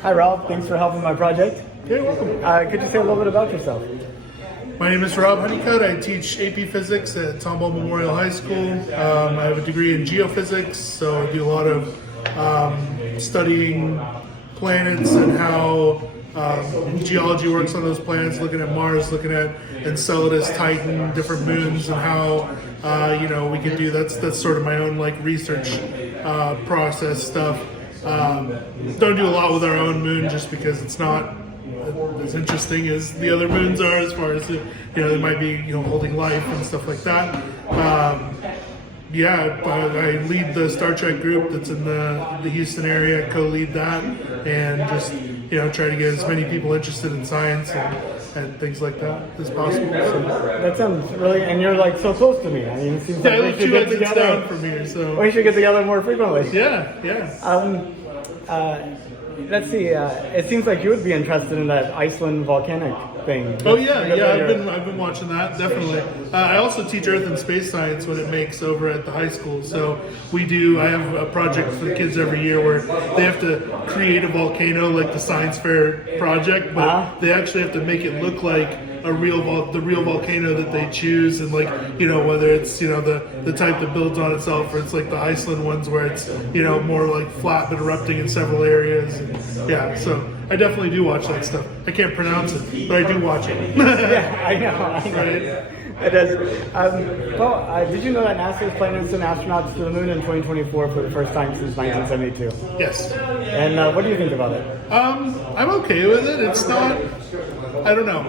Hi, Rob. Thanks for helping my project. You're welcome. Could you say a little bit about yourself? My name is Rob Honeycutt. I teach AP Physics at Tomball Memorial High School. I have a degree in geophysics, so I do a lot of studying planets and how geology works on those planets, looking at Mars, looking at Enceladus, Titan, different moons, and how we can do that's sort of my own research process stuff. Don't do a lot with our own moon just because it's not as interesting as the other moons are, as far as they might be holding life and stuff like that. I lead the Star Trek group that's in the Houston area, co-lead that, and just try to get as many people interested in science and things like that as possible. So. That sounds really, and you're so close to me. I mean, it seems like we should get together. Down from here, so we should get together more frequently. Yeah. Let's see. It seems like you would be interested in that Iceland volcanic thing. Oh yeah. I've been watching that, definitely. I also teach Earth and Space Science when it makes over at the high school. So I have a project for the kids every year where they have to create a volcano like the science fair project, but they actually have to make it look like the real volcano that they choose, and whether it's the type that builds on itself, or it's like the Iceland ones where it's more flat but erupting in several areas. And, so I definitely do watch that stuff. I can't pronounce it, but I do watch it. Yeah, I know. Right? It is. Did you know that NASA is planning to send astronauts to the moon in 2024 for the first time since 1972? Yes. And what do you think about it? I'm okay with it. It's not. I don't know.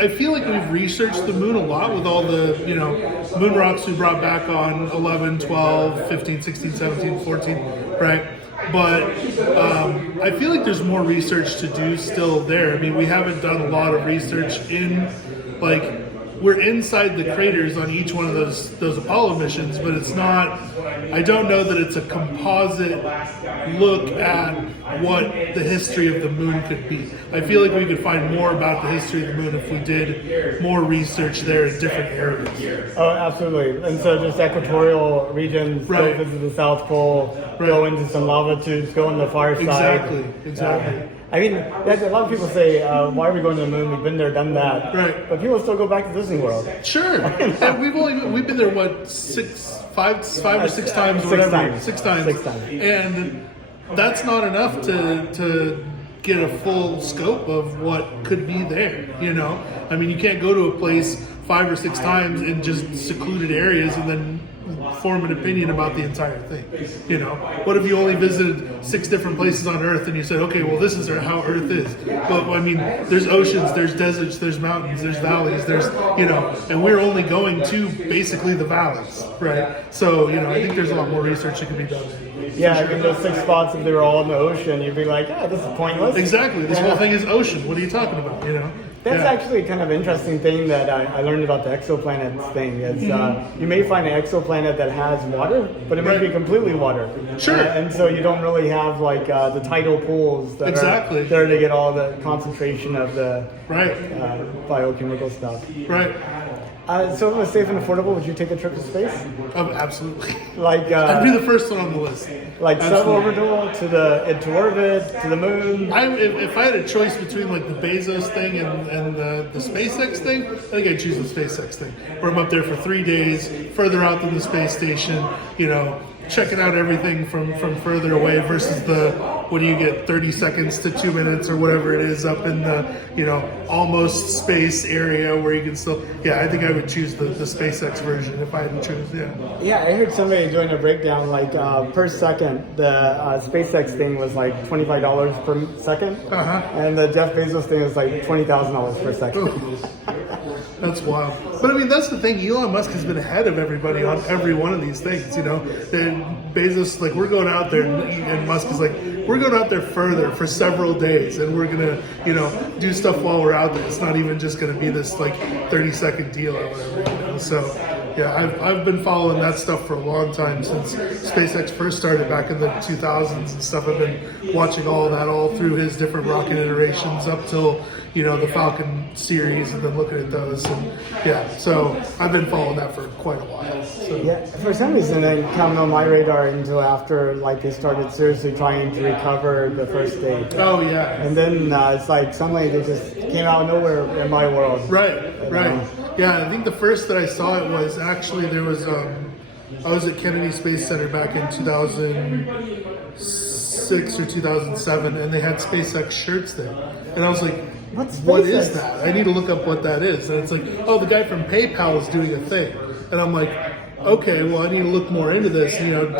I feel like we've researched the moon a lot with all the moon rocks we brought back on 11, 12, 15, 16, 17, 14, right? But I feel like there's more research to do still there. I mean, we haven't done a lot of research in we're inside the craters on each one of those Apollo missions, but it's not. I don't know that it's a composite look at what the history of the moon could be. I feel like we could find more about the history of the moon if we did more research there in different areas. Oh, absolutely. And so just equatorial regions, right. Go visit the South Pole, right. Go into some lava tubes, go on the far side. Exactly. I mean, a lot of people say, why are we going to the moon? We've been there, done that. Right. But people still go back to Disney World. Sure. And we've been there, five or six times, or whatever. Six times. And that's not enough to get a full scope of what could be there, I mean, you can't go to a place 5 or 6 times in just secluded areas and then form an opinion about the entire thing. What if you only visited 6 different places on Earth and you said, okay, well, this is how Earth is. But I mean, there's oceans, there's deserts, there's mountains, there's valleys, there's and we're only going to basically the valleys, right? So I think there's a lot more research that can be done. Yeah, I mean, those 6 spots, if they were all in the ocean, you'd be like, this is pointless. Exactly. This whole thing is ocean. What are you talking about? That's actually kind of interesting thing that I learned about the exoplanets thing. Is you may find an exoplanet that has water, but it may be completely water. Sure. And so you don't really have the tidal pools that are there to get all the concentration of the biochemical stuff. Right. So if it was safe and affordable, would you take a trip to space? Oh, absolutely. I'd be the first one on the list. Suborbital to orbit to the moon. If I had a choice between the Bezos thing and the SpaceX thing, I think I'd choose the SpaceX thing. Where I'm up there for 3 days, further out than the space station. Checking out everything from further away versus what do you get, 30 seconds to 2 minutes or whatever it is up in the almost space area where you can still. I think I would choose the SpaceX version if I had to choose. I heard somebody doing a breakdown per second the SpaceX thing was $25 per second, and the Jeff Bezos thing was $20,000 per second. That's wild. But I mean, that's the thing. Elon Musk has been ahead of everybody on every one of these things, And Bezos, we're going out there, and Musk is we're going out there further for several days, and we're going to, do stuff while we're out there. It's not even just going to be this 30-second deal or whatever, So Yeah, I've been following that stuff for a long time since SpaceX first started back in the 2000s and stuff. I've been watching all of that all through his different rocket iterations up till the Falcon series, and then looking at those. And yeah, so I've been following that for quite a while. So. Yeah, for some reason it didn't come on my radar until after like they started seriously trying to recover the first stage. Oh yeah. And then it's like suddenly they just came out of nowhere in my world. Right. Yeah, I think the first that I saw it was actually there was I was at Kennedy Space Center back in 2006 or 2007, and they had SpaceX shirts there, and I was like, what is SpaceX? that? I need to look up what that is. And it's like, oh, the guy from PayPal is doing a thing, and I'm like, okay, well, I need to look more into this.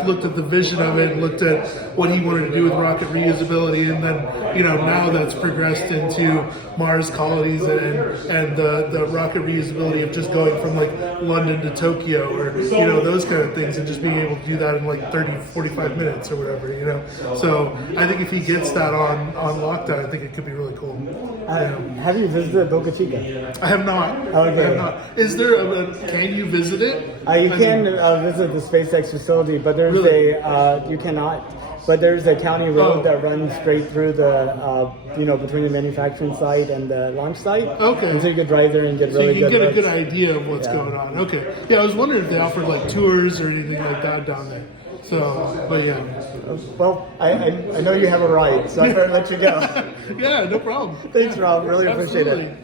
Looked at the vision of it, looked at what he wanted to do with rocket reusability, and then, now that's progressed into Mars colonies and the rocket reusability of just going from like London to Tokyo, or those kind of things, and just being able to do that in like 30-45 minutes or whatever. So I think if he gets that on lockdown, I think it could be really cool. Have you visited Boca Chica? I have not. Okay. I have not. Is there can you visit it? You can visit the SpaceX facility, but there's you cannot. But there's a county road that runs straight through the, between the manufacturing site and the launch site. Okay. And so you could drive there and get So really you can good get a looks. good idea of what's going on. Okay. Yeah, I was wondering if they offered like tours or anything like that down there. So, but yeah. Well, I know you have a ride, so I'm going to let you go. Yeah, no problem. Thanks, Rob. Really appreciate it. Absolutely.